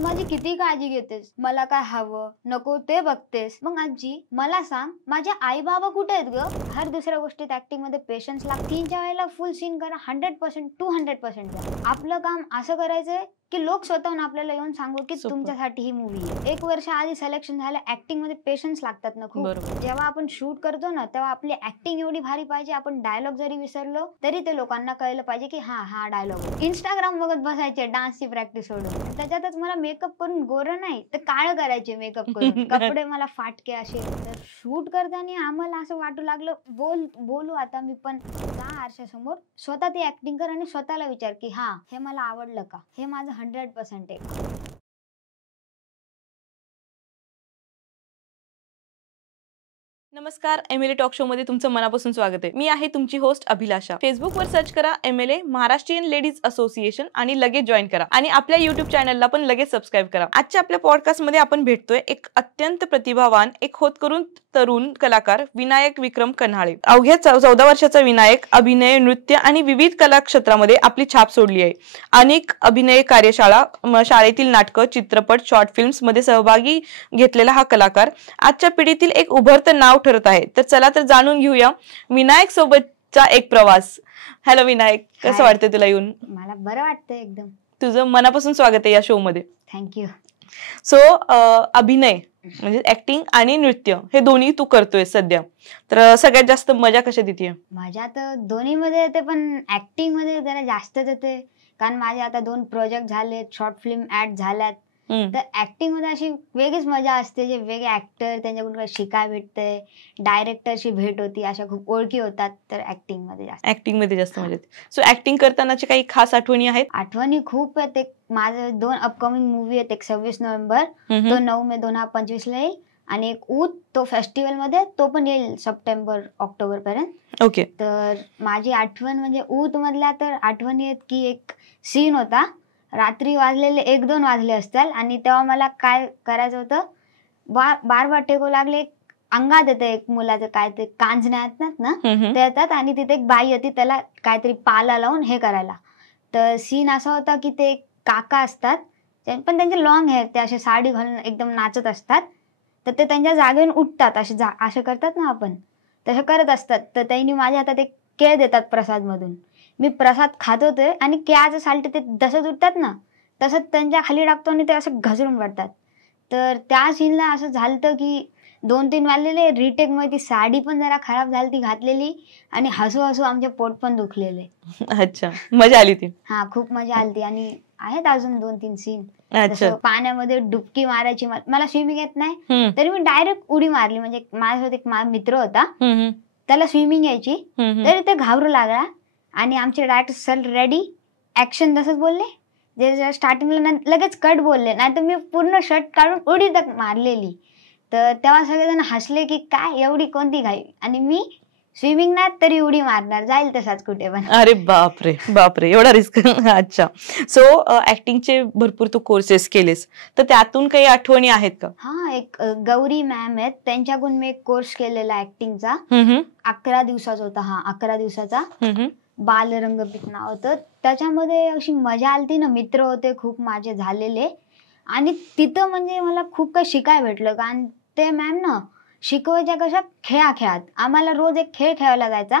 तू माझी किती काळजी घेतेस, मला काय हवं नको ते बघतेस. मग आजी मला सांग, माझे आई बाबा कुठे आहेत ग? हर दुसऱ्या गोष्टीत ऍक्टिंग मध्ये पेशन्स लागते. 3-4 वेळेला फुल सीन करा, 100% 200% द्या. आपलं काम असं करायचंय की लोक स्वतःहून आपल्याला येऊन सांगू की तुमच्यासाठी ही मूवी आहे. 1 वर्ष आधी सिलेक्शन झालं. ऍक्टिंग मध्ये पेशन्स लागतात ना खूप. जेव्हा आपण शूट करतो ना तेव्हा आपली ऍक्टिंग एवढी भारी पाहिजे, आपण डायलॉग जरी विसरलो तरी ते लोकांना कळलं पाहिजे की हा डायलॉग. इंस्टाग्राम बघत बसायचे डान्सची प्रॅक्टिस सोडून. त्याच्यातच मला मेकअप करून गोरं नाही तर काळं करायचे मेकअप करून. कपडे मला फाटके असे. तर शूट करताना आम्हाला असं वाटू लागलं बोलू आता मी पण जा आरशासमोर, स्वतः ती ऍक्टिंग कर आणि स्वतःला विचार की हा हे मला आवडलं का, हे माझं 100% आहे. नमस्कार, एमएलए टॉक शो मध्ये तुमचं मनापासून स्वागत आहे. मी आहे तुमची होस्ट अभिलाषा. फेसबुकवर सर्च करा एमएलए महाराष्ट्रीयन लेडीज असोसिएशन आणि लगेच जॉईन करा आणि आपल्या युट्यूब चॅनलला पण लगेच सबस्क्राईब करा. आजच्या आपल्या पॉडकास्ट मध्ये आपण भेटतोय एक अत्यंत प्रतिभावान, एक होतकरून तरुण कलाकार विनायक विक्रम कन्हाळे. अवघ्या 14 वर्षाचा विनायक अभिनय, नृत्य आणि विविध कला क्षेत्रामध्ये आपली छाप सोडली आहे. अनेक अभिनय कार्यशाळा, शाळेतील नाटकं, चित्रपट, शॉर्ट फिल्म्स मध्ये सहभागी घेतलेला हा कलाकार आजच्या पिढीतील एक उभरतं नाव ठरत आहे. तर चला तर जाणून घेऊया विनायक सोबतचा एक प्रवास. हॅलो विनायक, कसं वाटतंय तुला येऊन? मला बरं वाटतंय एकदम. तुझं मनापासून स्वागत आहे या शो मध्ये. थँक्यू. सो अभिनय म्हणजे ऍक्टिंग आणि नृत्य हे दोन्ही तू करतोय सध्या, तर सगळ्यात जास्त मजा कशात येते? मजा तर दोन्ही मध्ये येते, पण ऍक्टिंग मध्ये जरा जास्तच येते. कारण माझे आता 2 प्रोजेक्ट झालेत, शॉर्ट फिल्म ऍड झाल्यात. तर ऍक्टिंग मध्ये अशी वेगळीच मजा असते. जे वेगळे ऍक्टर त्यांच्याकडून शिकाय भेटतंय, डायरेक्टरशी भेट होती, अशा खूप ओळखी होतात. तर ऍक्टिंग मध्ये जास्त मजा येते. सो ऍक्टिंग करतानाची काही खास आठवणी आहेत? आठवणी खूप आहेत. एक माझं 2 अपकमिंग मूवी आहेत. एक 26 नोव्हेंबर, तो 9 मे 2025 ला येईल, आणि एक ऊत, तो फेस्टिवल मध्ये, तो पण येईल सप्टेंबर ऑक्टोबर पर्यंत. ओके. तर माझी आठवण म्हणजे ऊत मधल्या तर आठवणी आहेत की एक सीन होता, रात्री वाजलेले 1-2 वाजले असतील, आणि तेव्हा मला काय करायचं होतं, बार टेको लागले. अंगात येतं एक मुलाचं काय ते कांजण्या येतात ना ते येतात, आणि तिथे एक बाई होती त्याला काहीतरी पाला लावून हे करायला. तर सीन असा होता की ते काका असतात, पण त्यांचे लॉंग हेअर, ते असे साडी घालून एकदम नाचत असतात. तर ते त्यांच्या जागेवरून उठतात, असे करतात ना आपण, तसे करत असतात. तर त्यांनी माझ्या हातात एक केळ देतात प्रसाद मधून. मी प्रसाद खात होते आणि केळाचं साल्ट ते तसंच उठतात ना, तसंच त्यांच्या खाली टाकतो आणि ते असं घसरून पडतात. तर त्या सीनला असं झालं की 2-3 वाजलेले. रिटेक मध्ये ती साडी पण जरा खराब झाली, ती घातलेली, आणि हसू आमचे पोट पण दुखलेले. अच्छा, मजा आली ती? हा, खूप मजा आली. आणि आहेत अजून 2-3 सीन. जसं पाण्यामध्ये डुबकी मारायची, मला स्विमिंग येत नाही तरी मी डायरेक्ट उडी मारली. म्हणजे माझ्यासोबत एक मित्र होता, त्याला स्विमिंग यायची, तरी ते घाबरू लागला. आणि आमचे डायरेक्टर सर रेडी ऍक्शन तसंच बोलले. जे स्टार्टिंगला लगेच कट बोलले, नाही तर मी पूर्ण शर्ट काढून उडी तक मारलेली. तर तेव्हा सगळेजण हसले की काय एवढी कोणती घाई, आणि मी स्विमिंग नाही तरी उडी मारणार, जाईल तसाच कुठे पण. अरे बापरे, एवढा रिस्क. अच्छा. सो ऍक्टिंगचे भरपूर तू कोर्सेस केलेस, तर त्यातून काही आठवणी आहेत का? हा, एक गौरी मॅम आहेत, त्यांच्याकडून मी एक कोर्स केलेला ऍक्टिंगचा. 11 दिवसाचा होता. 11 दिवसाचा. बालरंगपीठ नाव होतं. त्याच्यामध्ये अशी मजा आलती ना, मित्र होते खूप माझे झालेले, आणि तिथं म्हणजे मला खूप काही शिकाय भेटलं. कारण ते मॅम ना शिकवायच्या कशा खेळात. आम्हाला रोज एक खेळ खेळायला जायचा,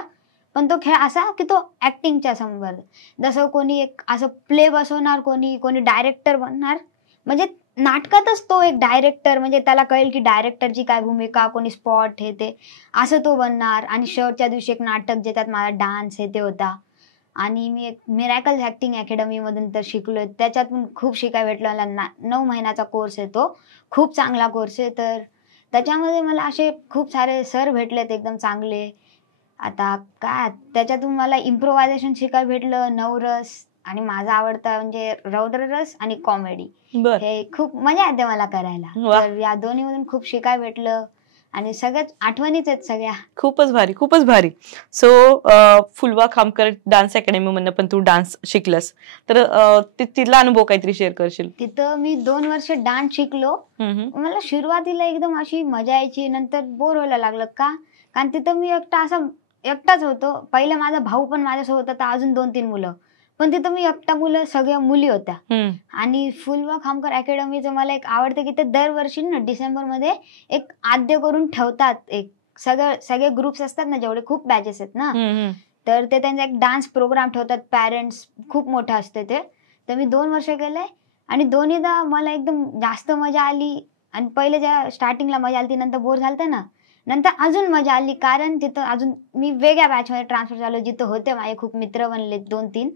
पण तो खेळ असा की तो ऍक्टिंगच्या समोर. जसं कोणी एक असं प्ले बसवणार, कोणी डायरेक्टर बनणार. म्हणजे नाटकातच तो एक डायरेक्टर, म्हणजे त्याला कळेल की डायरेक्टरची काय भूमिका, कोणी स्पॉट हे ते असं तो बनणार. आणि शेवटच्या दिवशी एक नाटक जे त्यात मला डान्स हे ते होता. आणि मी एक मिरॅकल ऍक्टिंग अकॅडमी मधून तर शिकलोय. त्याच्यातून खूप शिकाय भेटलं मला. 9 महिन्याचा कोर्स आहे तो, खूप चांगला कोर्स आहे. तर त्याच्यामध्ये मला असे खूप सारे सर भेटलेत एकदम चांगले. आता काय त्याच्यातून मला इम्प्रोव्हायझेशन शिकाय भेटलं, नवरस, आणि माझा आवडता म्हणजे रौद्ररस आणि कॉमेडी. हे खूप मजा येते मला करायला. तर या दोन्ही मधून खूप शिकाय भेटलं, आणि सगळ्याच आठवणीच आहेत सगळ्या. खूपच भारी. सो फुलवा खामकर डान्स अकॅडमी मधनं पण तू डान्स शिकलस, तर तिथला अनुभव काहीतरी शेअर करशील? तिथं मी 2 वर्ष डान्स शिकलो. मला सुरुवातीला एकदम अशी मजा यायची, नंतर बोर व्हायला लागलं. कारण तिथं मी एकटाच होतो. पहिले माझा भाऊ पण माझ्यासोबत होता, अजून 2-3 मुलं, पण तिथं मी एकटा मुलं सगळ्या मुली होत्या. आणि फुलवा खामकर अकॅडमीचं मला एक आवडतं की ते दरवर्षी ना डिसेंबरमध्ये एक आद्य करून ठेवतात. एक सगळे ग्रुप्स असतात ना, जेवढे खूप बॅचेस आहेत ना, तर ते त्यांचा एक डान्स प्रोग्राम ठेवतात. पॅरेंट्स खूप मोठं असते ते. तर मी 2 वर्ष केलंय आणि दोन्हीदा मला एकदम जास्त मजा आली. आणि पहिले ज्या स्टार्टिंगला मजा आली, नंतर बोर झालं ना, नंतर अजून मजा आली. कारण तिथं अजून मी वेगळ्या बॅचमध्ये ट्रान्सफर झालो, जिथं होते माझे खूप मित्र बनले 2-3.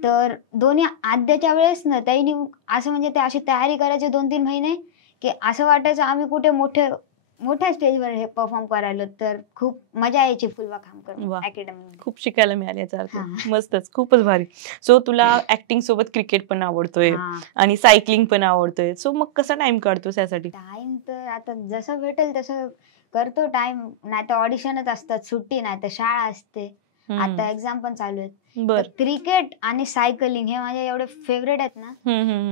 तर दोन्ही आद्याच्या वेळेस ना त्यांनी असं म्हणजे ते अशी तयारी करायची 2-3 महिने, की असं वाटायचं आम्ही कुठे मोठ्या स्टेजवर हे परफॉर्म करायला. तर खूप मजा यायची फुलवा खामकर अकॅडमी. खूप शिकायला मिळाले याचा अर्थ. मस्तच, खूपच भारी. सो तुला ऍक्टिंग सोबत क्रिकेट पण आवडतोय आणि सायकलिंग पण आवडतोय. सो मग कसा टाइम काढतोस यासाठी? टाइम तर आता जसं भेटेल तसं करतो टाइम. नाही तर ऑडिशनच असतात, सुट्टी नाही तर शाळा असते. आता एक्झाम पण चालू आहेत. तर क्रिकेट आणि सायकलिंग हे माझे एवढे फेवरेट आहेत ना,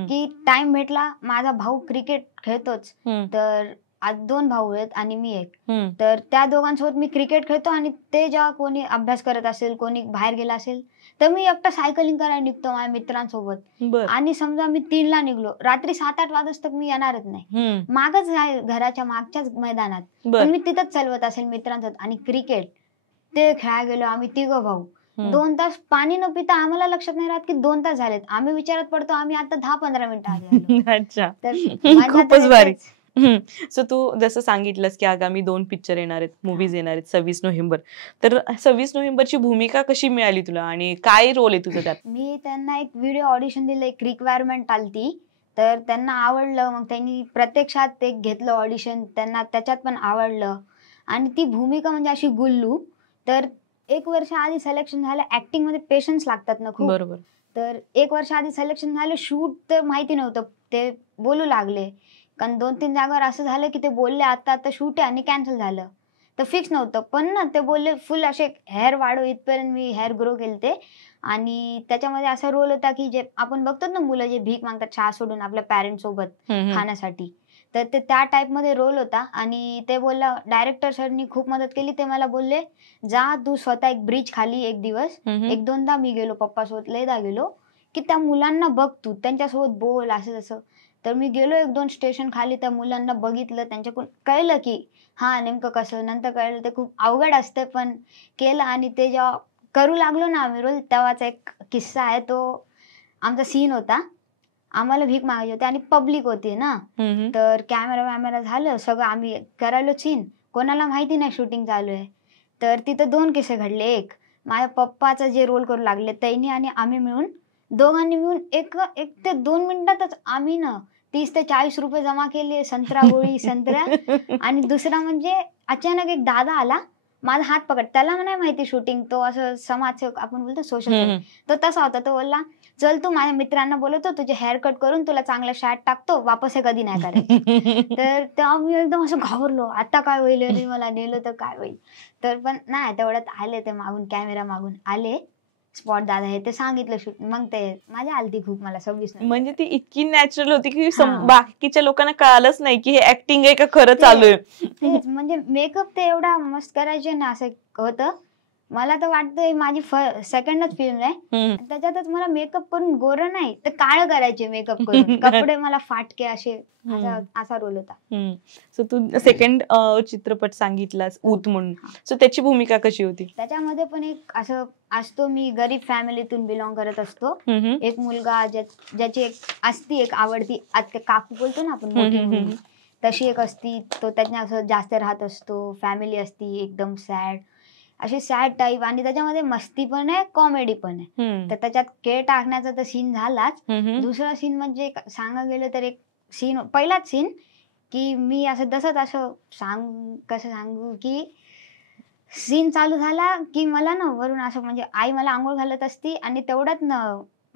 की टाइम भेटला. माझा भाऊ क्रिकेट खेळतोच, तर आज 2 भाऊ आहेत आणि मी एक. तर त्या दोघांसोबत मी क्रिकेट खेळतो आणि ते जेव्हा कोणी अभ्यास करत असेल, कोणी बाहेर गेला असेल, तर मी एकटा सायकलिंग करायला निघतो माझ्या मित्रांसोबत. आणि समजा मी 3ला निघलो, रात्री 7-8 वाजता मी येणारच नाही. मागच आहे घराच्या मागच्याच मैदानात, पण मी तिथंच चालवत असेल मित्रांसोबत. आणि क्रिकेट ते खेळायला गेलो आम्ही 3 भाऊ. 2 तास पाणी न पिता आम्हाला लक्षात नाही राहत की 2 तास झालेत. आम्ही विचारात पडतो आम्ही आता 10-15 मिनिटं आधी. अच्छा, खूपच भारी. सो तू जसं सांगितलंस की आगामी 2 पिक्चर येणार आहेत, मूवीज येणार आहेत 26 नोव्हेंबर. तर 26 नोव्हेंबरची भूमिका कशी मिळाली तुला आणि काय रोल आहे तुझा त्यात? मी त्यांना एक व्हिडिओ ऑडिशन दिलं, एक रिक्वायरमेंट आलती. तर त्यांना आवडलं. मग त्यांनी प्रत्यक्षात एक घेतलं ऑडिशन, त्यांना त्याच्यात पण आवडलं. आणि ती भूमिका म्हणजे अशी गुल्लू. तर 1 वर्ष आधी सिलेक्शन झालं. ऍक्टिंग मध्ये पेशन्स लागतात ना खूप. बरोबर. तर 1 वर्ष आधी सिलेक्शन झालं. शूट तर माहिती नव्हतं, ते बोलू लागले. कारण 2-3 जागावर असं झालं की ते बोलले आता शूट आहे आणि कॅन्सल झालं. तर फिक्स नव्हतं. पण ना ते बोलले फुल असे हेअर वाढव, इथपर्यंत मी हेअर ग्रो केलते. आणि त्याच्यामध्ये असा रोल होता की जे आपण बघतो ना, मुलं जे भीक मागतात शाळा सोडून आपल्या पॅरेंट्स सोबत खाण्यासाठी, तर ते त्या टाइप मध्ये रोल होता. आणि ते बोलला, डायरेक्टर सरनी खूप मदत केली. ते मला बोलले, जा तू स्वतः एक ब्रिज खाली एक दिवस. 1-2दा मी गेलो पप्पासोबत, लयदा गेलो, की त्या मुलांना बघ तू, त्यांच्यासोबत बोल, असं तसं. तर मी गेलो 1-2 स्टेशन खाली, त्या मुलांना बघितलं, त्यांच्याकडून कळलं की हा नेमकं कसं. नंतर कळलं ते खूप अवघड असतं, पण केलं. आणि ते जेव्हा करू लागलो ना आम्ही रोल, तेव्हाचा एक किस्सा आहे. तो आमचा सीन होता, आम्हाला भीक मागायची होती आणि पब्लिक होती ना, तर कॅमेरा झालं सगळं, आम्ही करायलो सीन, कोणाला माहिती नाही शूटिंग चालू आहे. तर तिथं 2 किस्से घडले. एक माझ्या पप्पाचा जे रोल करू लागले त्यांनी आणि आम्ही मिळून, दोघांनी मिळून एक ते 2 मिनिटातच आम्ही ना 30 ते 40 रुपये जमा केले, संत्रा गोळी संत्रा. आणि दुसरा म्हणजे अचानक एक दादा आला, माझा हात पकड, त्याला नाही माहिती शूटिंग, तो असं समाजसेवक आपण बोलतो सोशल, तो तसा होता. तो बोलला, चल तू माझ्या मित्रांना बोलवतो, तुझे हेअर कट करून तुला चांगला शर्ट टाकतो, वापस हे कधी नाही करायचं. तर तेव्हा मी एकदम असं घाबरलो, आता काय होईल, आणि मला नेलं तर काय होईल. तर पण नाही, तेवढ्यात आले ते मागून, कॅमेरा मागून आले, स्पॉट दादा हे ते सांगितलं शूट. मग ते मजा आली खूप मला. 26 म्हणजे ती इतकी नॅचरल होती की बाकीच्या लोकांना कळालंच नाही की हे ऍक्टिंग आहे का खरं चालू आहे. तेच म्हणजे मेकअप ते एवढा मस्त करायचे ना, असं होतं. मला तर वाटतं माझी सेकंडच फिल्म आहे, त्याच्यातच मला मेकअप करून गोरं नाही तर काळं करायचे मेकअप करून. कपडे मला फाटके असे, असा रोल होता. सो तू सेकंड चित्रपट सांगितलास ऊत म्हणून, सो त्याची भूमिका कशी होती? त्याच्यामध्ये पण एक असं असतो, मी गरीब फॅमिलीतून बिलॉंग करत असतो. एक मुलगा ज्याची एक असती एक आवडती काकू बोलतो ना आपण, मोठी तशी एक असती. तो त्याच्या असं जास्त राहत असतो. फॅमिली असती एकदम सॅड, अशी सॅड टाईप. आणि त्याच्यामध्ये मस्ती पण आहे, कॉमेडी पण आहे. तर त्याच्यात केळ टाकण्याचा तर सीन झालाच. दुसरा सीन म्हणजे सांगा गेलं तर एक सीन, पहिलाच सीन की मी असं कसं सांगू की सीन चालू झाला की मला ना वरून असं म्हणजे आई मला आंघोळ घालत असती आणि तेवढ्यात ना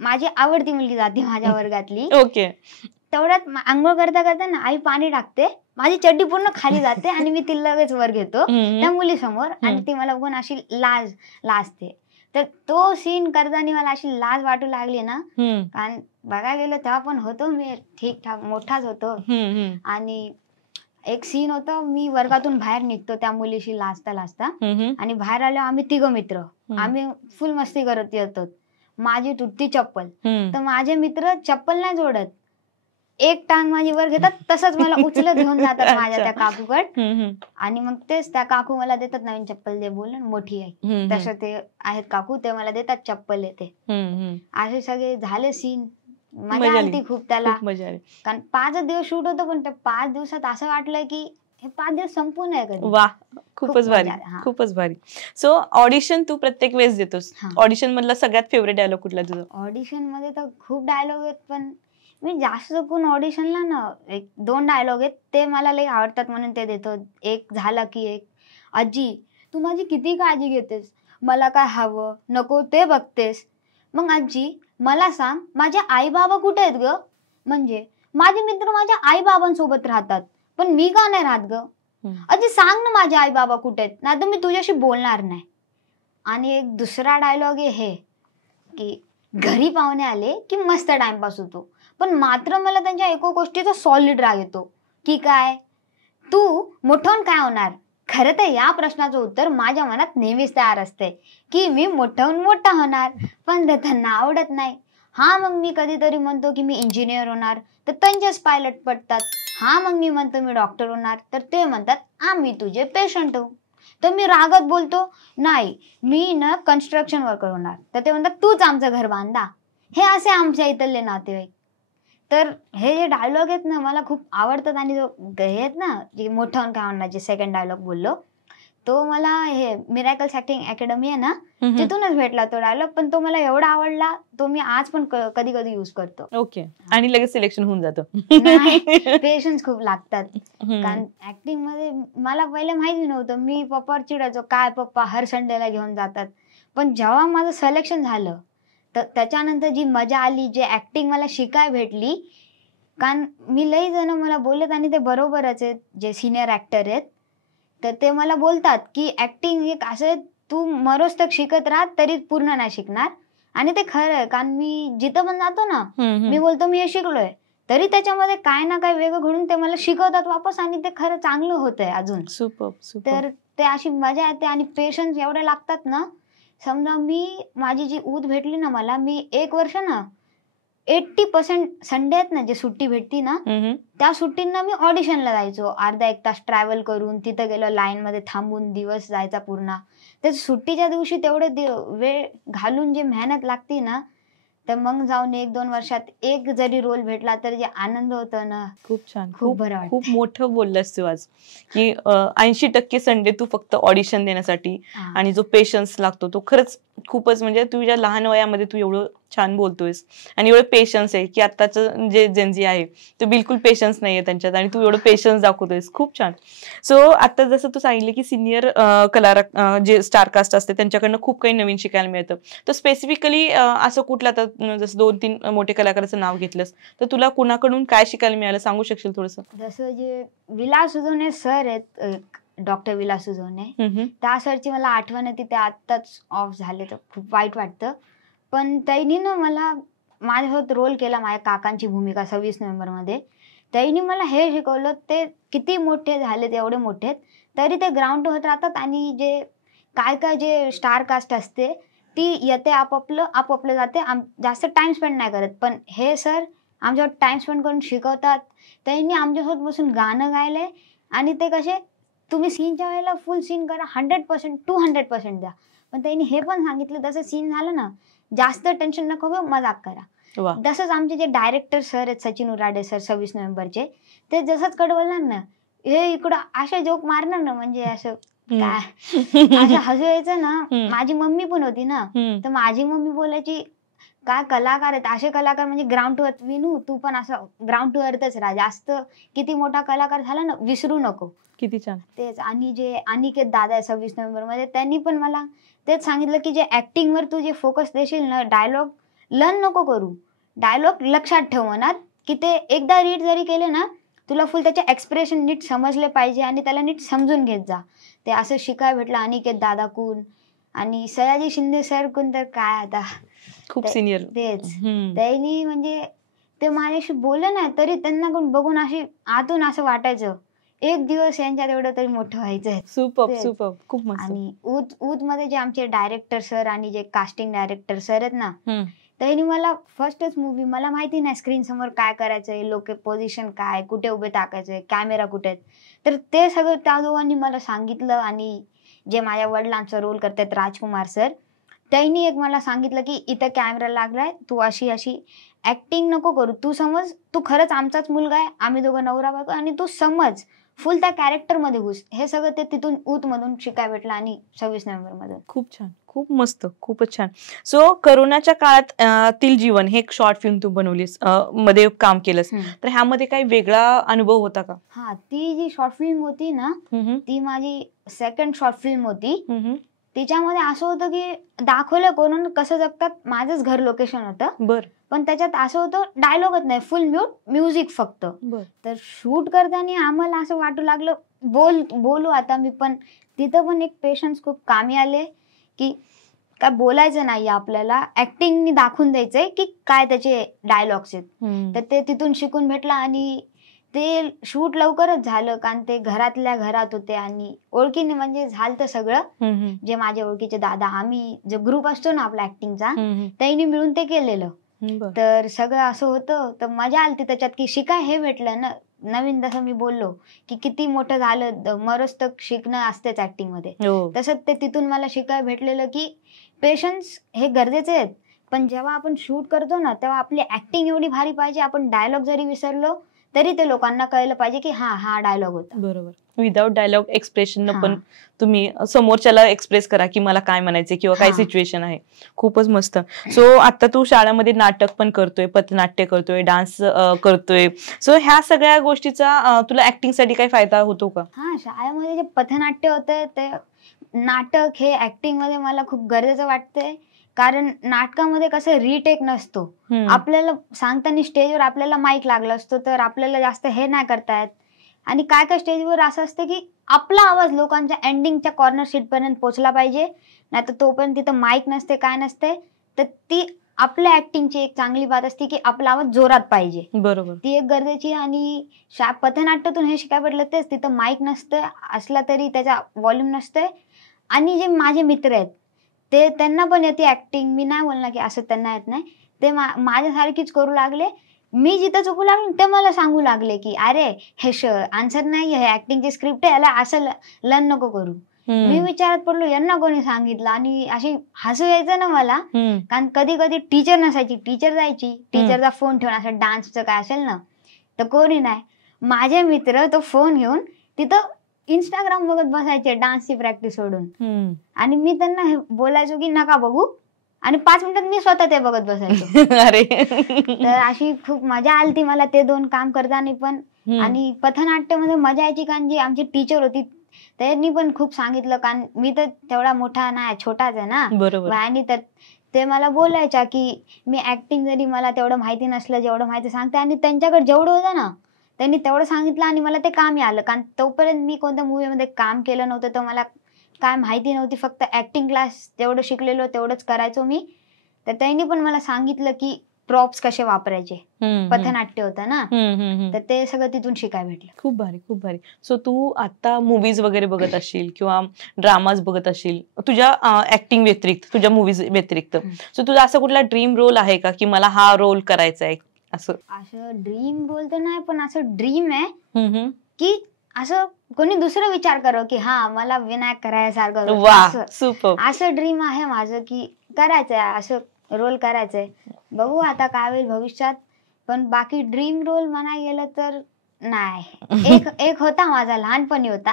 माझी आवडती मुलगी जाते माझ्या वर्गातली. ओके. तेवढ्यात आंघोळ करता करता ना आई पाणी टाकते, माझी चड्डी पूर्ण खाली जाते आणि मी ती लगेच वर घेतो त्या मुलीसमोर, आणि ती मला बघून अशी लाजते. तर तो सीन करताना मला अशी लाज वाटू लागली ना, कारण बघायला गेलं तेव्हा पण होतो मी ठीकठाक मोठाच होतो. आणि एक सीन होतं, मी वर्गातून बाहेर निघतो त्या मुलीशी लाजता आणि बाहेर आलो आम्ही 3 मित्र, आम्ही फुल मस्ती करत येतो. माझी तुटती चप्पल, तर माझे मित्र चप्पल नाही जोडत, एक टांग माझी वर घेतात, तसंच मला उचलत घेऊन जातात माझ्या त्या काकूकडे, आणि मग तेच त्या काकू मला देतात नवीन चप्पल दे बोलून, मोठी आहे तसं ते आहेत काकू, ते मला देतात चप्पल येते. असे सगळे झाले सीन, मजा आली खूप त्याला. कारण 5 दिवस शूट होतं, पण त्या 5 दिवसात असं वाटलं की हे 5 दिवस संपून आहे कधी. वा, खूपच भारी, खूपच भारी. सो ऑडिशन तू प्रत्येक वेळेस देतोस, ऑडिशन मधला सगळ्यात फेवरेट डायलॉग कुठला तुझा? ऑडिशन मध्ये तर खूप डायलॉग आहेत, पण मी जास्त करून ऑडिशनला ना 1-2 डायलॉग आहेत ते मला लई आवडतात म्हणून ते देतो. एक झाला की एक, आजी तू माझी किती काळजी घेतेस, मला काय हवं नको ते बघतेस, मग आजी मला सांग माझे आई बाबा कुठे आहेत ग, म्हणजे माझे मित्र माझ्या आई बाबांसोबत राहतात पण मी का नाही राहत ग, आजी सांग ना माझे आई बाबा कुठे आहेत, नाही तर मी तुझ्याशी बोलणार नाही. आणि एक दुसरा डायलॉग आहे हे की घरी पाहुणे आले की मस्त टाइमपास होतो, पण मात्र मला त्यांच्या एका गोष्टीचा सॉलिड राग येतो की काय, तू मोठं होऊन काय होणार. खरं तर या प्रश्नाचं उत्तर माझ्या मनात नेहमीच तयार असते की मी मोठं होऊन मोठा होणार, पण ते त्यांना आवडत नाही. हा मग मी कधीतरी म्हणतो की मी इंजिनियर होणार, तर त्यांचेच पायलट पडतात. हा मग मी म्हणतो मी डॉक्टर होणार, तर ते म्हणतात आम्ही तुझे पेशंट हो. तर मी रागात बोलतो नाही मी ना कन्स्ट्रक्शन वर्कर होणार, तर ते म्हणतात तूच आमचं घर बांधा. हे असे आमच्या इथले नातेवाईक. तर हे जे डायलॉग आहेत ना मला खूप आवडतात, आणि जो आहेत ना जे मोठं होऊन काय होणार जे सेकंड डायलॉग बोललो, तो मला हे मिरॅकल्स ऍक्टिंग अकॅडमी आहे ना तिथूनच भेटला तो डायलॉग, पण तो मला एवढा आवडला तो मी आज पण कधी कधी युज करतो. ओके, आणि लगेच सिलेक्शन होऊन जातं. पेशन्स खूप लागतात, कारण ऍक्टिंग मध्ये मला पहिले माहिती नव्हतं, मी पप्पावर चिडायचो काय पप्पा हर संडेला घेऊन जातात, पण जेव्हा माझं सिलेक्शन झालं तर त्याच्यानंतर जी मजा आली, जे ऍक्टिंग मला शिकाय भेटली, कारण मी लई जण मला बोलत, आणि ते बरोबरच आहेत जे सिनियर ऍक्टर आहेत, तर ते मला बोलतात की ऍक्टिंग एक असं तू मरोज तक शिकत राहा तरी पूर्ण नाही शिकणार, आणि ते खरं आहे. कारण मी जिथं पण जातो ना मी बोलतो मी हे शिकलोय, तरी त्याच्यामध्ये काय ना काय वेगळं घडून ते मला शिकवतात वापस, आणि ते खरं चांगलं होतंय अजून. तर ते अशी मजा येते, आणि पेशन्स एवढे लागतात ना. समजा मी माझी जी ऊद भेटली ना मला, मी 1 वर्ष ना 80% संडे आहेत ना जे सुट्टी भेटती ना, त्या सुट्टींना मी ऑडिशनला जायचो, अर्धा-1 तास ट्रॅव्हल करून तिथं गेलो, लाईन मध्ये थांबून दिवस जायचा पूर्ण. तर सुट्टीच्या दिवशी तेवढे वेळ घालून जे मेहनत लागती ना, तर मग जाऊन 1-2 वर्षात एक जरी रोल भेटला तर जे आनंद होतो ना, खूप छान, खूप बरं वाटतं. खूप मोठं बोललास तू आज की 80% संडे तू फक्त ऑडिशन देण्यासाठी, आणि जो पेशन्स लागतो तो खरंच खूपच, म्हणजे तुझ्या लहान वयामध्ये तू एवढं छान बोलतोयस, आणि एवढं पेशन्स आहे की आत्ताचं जे जेनझी आहे ते बिलकुल पेशन्स नाहीये त्यांच्यात, आणि तू एवढं पेशन्स दाखवतोयस, खूप छान. सो आता जसं तू सांगितलं की सिनियर कलाकार जे स्टारकास्ट असते त्यांच्याकडनं खूप काही नवीन शिकायला मिळतं, तर स्पेसिफिकली असं कुठलं, आता जसं 2-3 मोठे कलाकाराचं नाव घेतलंस, तर तुला कुणाकडून काय शिकायला मिळालं सांगू शकशील थोडंसं? जसं जे विलास सुजोने सर आहेत, डॉक्टर विलास सुजोने, त्या सरची मला आठवण येते, ते आत्ताच ऑफ झाले, तर खूप वाईट वाटतं. पण त्यांनी ना मला माझ्यासोबत रोल केला, माझ्या काकांची भूमिका 26 नोव्हेंबरमध्ये. त्यांनी मला हे शिकवलं, ते किती मोठे झाले एवढे मोठे तरी ते ग्राउंड होत राहतात, आणि जे काय जे स्टार कास्ट असते ती येते आपापलं जाते, जास्त टाइम स्पेंड नाही करत, पण हे सर आमच्यासोबत टाइम स्पेंड करून शिकवतात. त्यांनी आमच्यासोबत बसून गाणं गायलंय, आणि ते कसे तुम्ही सीनच्या वेळेला फुल सीन करा, 100% 200% द्या, पण त्यांनी हे पण सांगितलं जसं सीन झालं ना जास्त टेन्शन नको घेऊ, मजाक करा. तसंच आमचे जे डायरेक्टर सर आहेत सचिन उराडे सर 26 नोव्हेंबरचे, ते जसंच कडवलणार ना, हे इकडं असे जोक मारणार ना, म्हणजे असं काय असं हसू यायचं ना. माझी मम्मी पण होती ना, तर माझी मम्मी बोलायची काय कलाकार आहेत असे कलाकार, म्हणजे ग्राउंड टू अर्थ. विनू तू पण असं ग्राउंड टू अर्थच राहा, जास्त किती मोठा कलाकार झाला ना विसरू नको. किती छान. तेच, आणि जे अनिकेत दादा आहे 26 नोव्हेंबर मध्ये, त्यांनी पण मला तेच सांगितलं की जे ऍक्टिंग वर तू जे फोकस देशील ना, डायलॉग लर्न नको करू, डायलॉग लक्षात ठेव मनात, की ते एकदा रीड जरी केले ना तुला फुल त्याचे एक्सप्रेशन नीट समजले पाहिजे, आणि त्याला नीट समजून घेत जा. ते असं शिकाय भेटलं अनिकेत दादा कुन, आणि सयाजी शिंदे सर कुन तर काय आता खूप सिनियर. तेच त्यांनी म्हणजे ते माझ्याशी बोलले नाही तरी त्यांना बघून अशी आतून असं वाटायचं एक दिवस यांच्यात एवढं तरी मोठं व्हायचंय. सुपर खूप मस्त. आणि ऊत मध्ये जे आमचे डायरेक्टर सर आणि जे कास्टिंग डायरेक्टर सर आहेत ना, त्यांनी मला फर्स्टच मूवी, मला माहिती नाही स्क्रीन समोर काय करायचंय, लोक पोझिशन काय, कुठे उभे टाकायचंय, कॅमेरा कुठे आहेत, तर ते सगळं त्या दोघांनी मला सांगितलं. आणि जे माझ्या वडिलांचा रोल करतात राजकुमार सर, त्यांनी एक मला सांगितलं की इथं कॅमेरा लागलाय, तू अशी अशी ऍक्टिंग नको करू, तू समज तू खरंच आमचाच मुलगा आहे, आम्ही दोघं नवरा बायको, आणि तू समज फुल त्या कॅरेक्टर मध्ये घुस. हे सगळं ते तिथून ऊत मधून शिकाय भेटलं आणि 26 नोव्हेंबर मध्ये. खूप छान, खूप मस्त, खूपच छान. सो करोनाच्या काळात तील जीवन हे एक शॉर्ट फिल्म तू बनवलीस, मध्ये काम केलंस, तर ह्यामध्ये काही वेगळा अनुभव होता का? हा, ती जी शॉर्ट फिल्म होती ना, ती माझी सेकंड शॉर्ट फिल्म होती. तिच्यामध्ये असं होतं की दाखवलं कोण कसं जगतात, माझंच घर लोकेशन होतं. बर. पण त्याच्यात असं होतं डायलॉगच नाही, फुल म्युझिक फक्त. तर शूट करताना आम्हाला असं वाटू लागलं बोलू आता मी, पण तिथं पण एक पेशन्स खूप कामी आले की काय बोलायचं नाही आपल्याला, ऍक्टिंगनी दाखवून द्यायचंय की काय त्याचे डायलॉग्स आहेत. तर ते तिथून शिकून भेटला. आणि ते शूट लवकरच झालं, कारण ते घरातल्या घरात होते आणि ओळखीने म्हणजे झालं तर सगळं. जे माझे ओळखीचे दादा, आम्ही जो ग्रुप असतो ना आपला ऍक्टिंगचा, त्यांनी मिळून ते केलेलं. तर सगळं असं होतं, तर मजा आली त्याच्यात की शिकाय हे भेटलं ना नवीन. जसं मी बोललो की किती मोठं झालं मरच तर शिकणं असतेच ऍक्टिंग मध्ये, तसंच ते तिथून मला शिकाय भेटलेलं की पेशन्स हे गरजेचे आहेत. पण जेव्हा आपण शूट करतो ना, तेव्हा आपली ऍक्टिंग एवढी भारी पाहिजे, आपण डायलॉग जरी विसरलो तरी ते लोकांना कळलं पाहिजे की हा डायलॉग होता. बरोबर. विदाउट डायलॉग एक्सप्रेशन पण तुम्ही समोरच्याला एक्सप्रेस करा की मला काय म्हणायचे किंवा काय सिच्युएशन आहे. खूपच मस्त. सो आता तू शाळेमध्ये नाटक पण करतोय, पथनाट्य करतोय, डान्स करतोय. सो ह्या सगळ्या गोष्टीचा तुला ऍक्टिंग साठी काही फायदा होतो का? हा, शाळेमध्ये जे पथनाट्य होतं ते नाटक हे ऍक्टिंग मध्ये मला खूप गरजेचं वाटतंय. कारण नाटकामध्ये कसं रिटेक नसतो, आपल्याला सांगताना स्टेजवर आपल्याला माईक लागला असतो, तर आपल्याला जास्त हे नाही करता येत. आणि काय काय स्टेजवर असं असतं की आपला आवाज लोकांच्या एंडिंगच्या कॉर्नर सीट पर्यंत पोहोचला पाहिजे, नाही तर तोपर्यंत तिथं माईक नसते, काय नसते. तर ती आपल्या ऍक्टिंगची एक चांगली बात असते की आपला आवाज जोरात पाहिजे. बरोबर. ती एक गरजेची. आणि पथनाट्यातून हे शिकाय भेटलं तेच, तिथं माईक नसतं, असला तरी त्याचा व्हॉल्यूम नसतंय. आणि जे माझे मित्र आहेत ते त्यांना पण येते ऍक्टिंग, मी नाही बोलणार की असं त्यांना येत नाही, ते माझ्यासारखीच करू लागले. मी जिथं चुकू लागले ते मला सांगू लागले की अरे हे आन्सर नाही, हे ऍक्टिंगची स्क्रिप्ट आहे, याला असं लर्न नको करू. मी विचारात पडलो यांना कोणी सांगितलं, आणि अशी हसू यायचं ना मला. कारण कधी कधी टीचर नसायची, टीचर जायची, टीचरचा फोन ठेवून असं डान्सचं काय असेल ना तर कोणी नाही, माझे मित्र तो फोन घेऊन तिथं इंस्टाग्राम बघत बसायचे डान्सची प्रॅक्टिस सोडून. आणि मी त्यांना हे बोलायचो की नका बघू, आणि 5 मिनिटात मी स्वतः ते बघत बसायचो. अरे. तर अशी खूप मजा आली मला ते 2 काम करताना पण. आणि पथनाट्यामध्ये मजा यायची कारण जी आमची टीचर होती त्यांनी पण खूप सांगितलं, कारण मी तर तेवढा मोठा नाही, छोटाच आहे ना वयाने, तर ते मला बोलायच्या की मी ऍक्टिंग जरी मला तेवढं माहिती नसलं जेवढं माहिती सांगते, आणि त्यांच्याकडे जेवढं होतं ना त्यांनी तेवढं सांगितलं आणि मला ते कामी आलं. कारण तोपर्यंत मी कोणत्या मूवीमध्ये काम केलं नव्हतं, तर मला काय माहिती नव्हती, फक्त ऍक्टिंग क्लास जेवढं शिकलेलो तेवढंच करायचो मी. तर त्यांनी पण मला सांगितलं की प्रॉप्स कसे वापरायचे, पथनाट्य होतं ना, तर ते सगळं तिथून शिकाय भेटलं. खूप भारी, खूप भारी. सो तू आता मूवीज वगैरे बघत असशील किंवा ड्रामाज बघत असशील तुझ्या ऍक्टिंग व्यतिरिक्त, तुझ्या मूवीज व्यतिरिक्त. सो तुझा असा कुठला ड्रीम रोल आहे का की मला हा रोल करायचा आहे? असं ड्रीम रोल तर नाही, पण असं ड्रीम आहे की असं कोणी दुसरं विचार करो की हा मला विनायक करायसारखं, असं ड्रीम आहे माझं की करायचंय, असं रोल करायचंय. बघू आता काय होईल भविष्यात. पण बाकी ड्रीम रोल म्हणा गेलं तर नाही. एक होता माझा लहानपणी होता,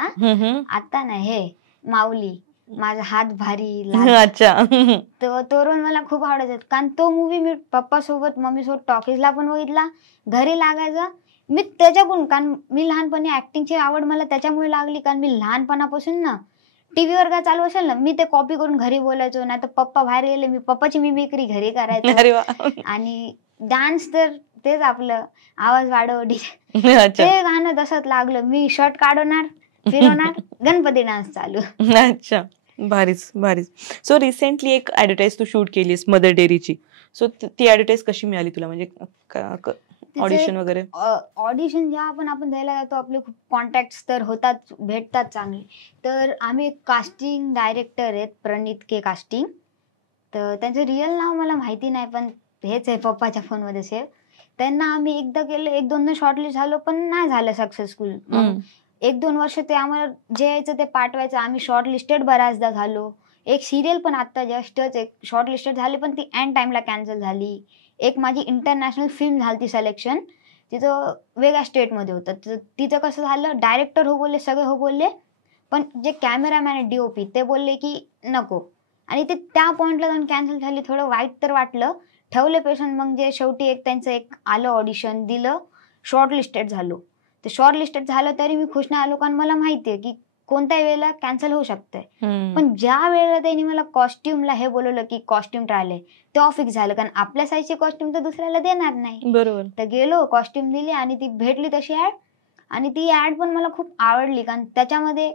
आता नाही, हे माऊली, माझा हात भारी. अच्छा. तो रोल मला खूप आवडायचा, कारण तो मूवी मी पप्पा सोबत मम्मी सोबत टॉकीजला पण बघितला, घरी लागायचा. मी त्याच्याकडून, कारण मी लहानपणी ऍक्टिंगची आवड मला त्याच्यामुळे लागली, कारण मी लहानपणापासून ना टीव्हीवर काय चालू असेल ना मी ते कॉपी करून घरी बोलायचो, नाही तर पप्पा बाहेर गेले मी पप्पाची मिमिक्री घरी करायचो. आणि डान्स तर तेच आपलं आवाज वाढव ते गाणं तसंच लागलं, मी शर्ट काढवणार, फिरवणार, गणपती डान्स चालू. अच्छा, भारीच भारीच. सो रिसेंटली एक ऍडव्हर्टाईज तू शूट केलीस मदर डेअरीची. सो ती ऍडव्हर्टाईज कशी मिळाली तुला, म्हणजे ऑडिशन वगैरे? ऑडिशन जेव्हा आपण द्यायला जातो आपले खूप कॉन्टॅक्ट तर होतात, भेटतात चांगले. तर आम्ही एक कास्टिंग डायरेक्टर आहेत, प्रणित के कास्टिंग. तर त्यांचं रिअल नाव मला माहिती नाही, पण हेच आहे पप्पाच्या फोनमध्ये सेव्ह. त्यांना आम्ही एकदा केलं, 1-2 शॉर्टलिस्ट झालो, पण नाही झालं सक्सेसफुल. मग 1-2 वर्ष ते आम्हाला जे यायचं ते पाठवायचं. आम्ही शॉर्टलिस्टेड बऱ्याचदा झालो. एक सिरियल पण आता जस्टच एक शॉर्टलिस्टेड झाली, पण ती एंड टाइमला कॅन्सल झाली. एक माझी इंटरनॅशनल फिल्म झाली सिलेक्शन, तिथं वेगळ्या स्टेटमध्ये होतं. तिथं कसं झालं, डायरेक्टर हो बोलले, सगळे हो बोलले, पण जे कॅमेरामॅन आहे DOP ते बोलले की नको, आणि ते त्या पॉईंटला जाऊन कॅन्सल झाली. थोडं वाईट तर वाटलं. ठेवले पेशंट. मग जे शेवटी एक त्यांचं एक आलं, ऑडिशन दिलं, शॉर्टलिस्टेड झालो. ते शॉर्टलिस्टेड झालं तरी मी खुश नाही आलो, कारण मला माहिती आहे की कोणत्याही वेळेला कॅन्सल होऊ शकतंय. पण ज्या वेळेला त्यांनी मला कॉस्ट्युमला हे बोलवलं की कॉस्ट्युम ट्रायल आहे, तेव्हा फिक्स झालं, कारण आपल्या साईजची कॉस्ट्युम तर दुसऱ्याला देणार नाही. बरोबर. तर गेलो, कॉस्ट्युम दिली आणि ती भेटली तशी ऍड. आणि ती ऍड पण मला खूप आवडली, कारण त्याच्यामध्ये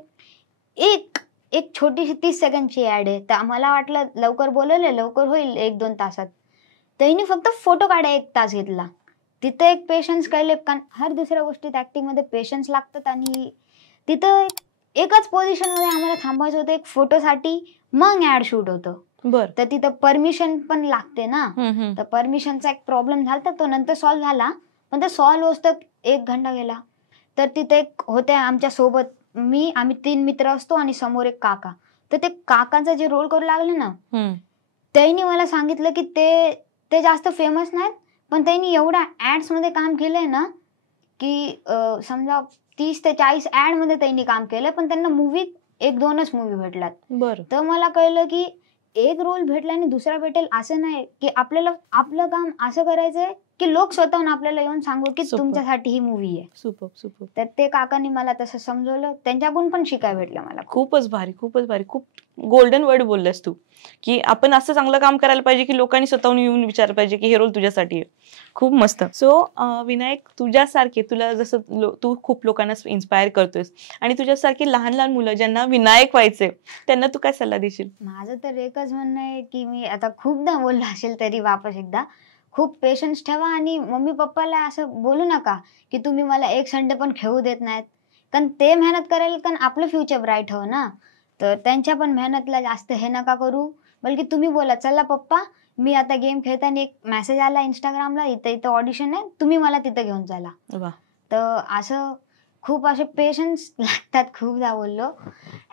एक छोटीशी 30 सेकंडची ऍड आहे. तर मला वाटलं लवकर बोलवलं, लवकर होईल 1-2 तासात. त्यांनी फक्त फोटो काढा 1 तास घेतला. तिथं एक पेशन्स कळले, कारण हर दुसऱ्या गोष्टीत ऍक्टिंगमध्ये पेशन्स लागतात. आणि तिथं एकच पोझिशनमध्ये आम्हाला थांबायचं होतं एक फोटोसाठी, मग ऍड शूट होतं. बरं. तर तिथं परमिशन पण लागते ना. तर परमिशनचा एक प्रॉब्लेम झाला, तो नंतर सॉल्व्ह झाला. पण ते सॉल्व्ह होतं 1 घंटा गेला. तर तिथे एक होते आमच्या सोबत, आम्ही 3 मित्र असतो आणि समोर एक काका. तर ते काकांचा जे रोल करू लागले ना, त्यांनी मला सांगितलं की ते जास्त फेमस नाहीत, पण त्यांनी एवढ्या ऍड्स मध्ये काम केलंय ना, की समजा 30 ते 40 ऍड मध्ये त्यांनी काम केलं, पण त्यांना मूवी 1-2च मूवी भेटलात. बरं. तर मला कळलं की एक रोल भेटला आणि दुसरा भेटेल असं नाही, की आपल्याला आपलं काम असं करायचंय की लोक स्वतःहून आपल्याला येऊन सांगू की तुमच्यासाठी ही मूवी आहे. सुपर. तर ते काकांनी मला तसं समजवलं, त्यांच्याकडून पण शिकायला भेटलं मला. खूपच भारी. खूप गोल्डन वर्ड बोललास तू, की आपण असं चांगलं काम करायला पाहिजे की लोकांनी स्वतःहून येऊन विचारलं पाहिजे की हे रोल तुझ्यासाठी आहे. खूप मस्त. सो विनायक, तुझ्यासारखे, तुला जसं तू खूप लोकांना इन्स्पायर करतोयस, आणि तुझ्यासारखी लहान मुलं ज्यांना विनायक व्हायचे, त्यांना तू काय सल्ला देशील? माझं तर एकच म्हणणं आहे की मी आता खूपदा बोललो असेल तरी वापस एकदा, खूप पेशन्स ठेवा आणि मम्मी पप्पाला असं बोलू नका की तुम्ही मला एक संडे पण खेळू देत नाहीत, कारण ते मेहनत करायला, कारण आपलं फ्युचर ब्राईट हो ना. तर त्यांच्या पण मेहनतला जास्त हे नका करू, बल्कि तुम्ही बोला, चला पप्पा मी आता गेम खेळताना एक मेसेज आला इंस्टाग्रामला, इथं ऑडिशन आहे, तुम्ही मला तिथं घेऊन चला. तर असं खूप असे पेशन्स लागतात. खूपदा बोललो.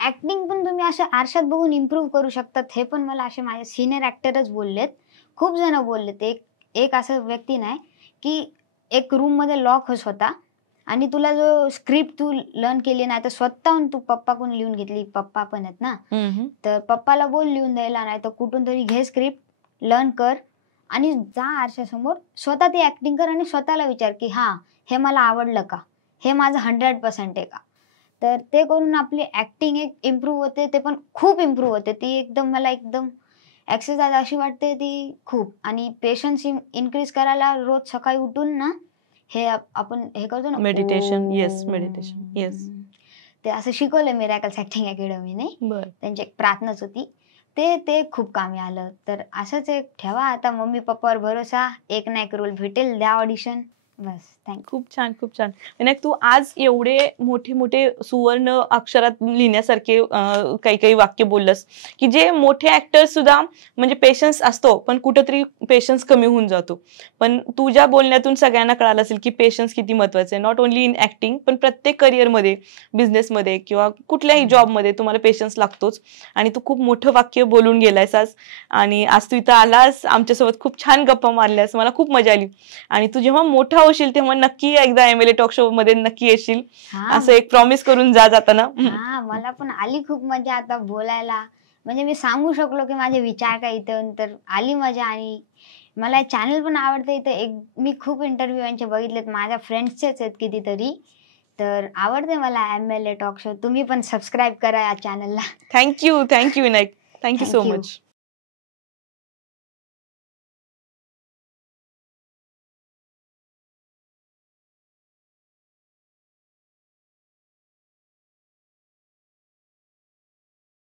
ऍक्टिंग पण तुम्ही असं आरशात बघून इम्प्रूव्ह करू शकतात, हे पण मला असे माझे सिनियर ऍक्टरच बोललेत. खूप जण बोललेत. एक असं व्यक्ती नाही की एक रूम मध्ये लॉक होस होता आणि तुला जो स्क्रिप्ट तू लर्न केली नाही, तर स्वतःहून तू पप्पाकडून लिहून घेतली. पप्पा पण आहेत ना, तर पप्पाला बोल लिहून द्यायला, नाही तर कुठून तरी घे स्क्रिप्ट, लर्न कर आणि जा आरशासमोर, स्वतः ती ऍक्टिंग कर आणि स्वतःला विचार की हा हे मला आवडलं का, हे माझं 100% आहे का. तर ते करून आपली ऍक्टिंग एक इम्प्रूव्ह होते, ते पण खूप इम्प्रूव्ह होते. ती मला एकदम एक्सरसाइज अशी वाटते ती खूप. आणि पेशन्स इन्क्रीज करायला रोज सकाळी उठून ना, हे आपण हे करतो ना, मेडिटेशन. येस. ते असं शिकवलं मिरॅकल्स ऍक्टिंग अकॅडमीने. त्यांची एक प्रार्थनाच होती, ते खूप कामी आलं. तर असंच एक ठेवा आता मम्मी पप्पावर भरोसा, एक ना एक रोल भेटेल, द्या ऑडिशन, बस. थँक्यू. खूप छान. विनायक, तू आज एवढे मोठे सुवर्ण अक्षरात लिहिण्यासारखे काही वाक्य बोललंस, की जे मोठे ऍक्टर्स सुद्धा, म्हणजे पेशन्स असतो पण कुठेतरी पेशन्स कमी होऊन जातो. पण तुझ्या बोलण्यातून सगळ्यांना कळालं असेल की पेशन्स किती महत्वाचे आहे, नॉट ओन्ली इन ऍक्टिंग, पण प्रत्येक करिअरमध्ये, बिझनेसमध्ये किंवा कुठल्याही जॉबमध्ये तुम्हाला पेशन्स लागतोच. आणि तू खूप मोठं वाक्य बोलून गेलायस आज, आणि आज तू इथं आलास, आमच्यासोबत खूप छान गप्पा मारल्यास, मला खूप मजा आली. आणि तू जेव्हा मोठा होशील तेव्हा नक्की एकदा MLA टॉक शो मध्ये नक्की येशील, असं एक प्रॉमिस करून जाताना. मला पण आली खूप मजा आता बोलायला, म्हणजे मी सांगू शकलो की माझे विचार काय इथं, तर आली मजा. आणि मला चॅनल पण आवडतं. इथं मी खूप इंटरव्ह्यू यांचे बघितलेत, माझ्या फ्रेंड्सचेच आहेत कितीतरी, तर आवडते मला MLA टॉक शो. तुम्ही पण सबस्क्राईब करा या चॅनलला. Thank you Vinayak. Thank you so much.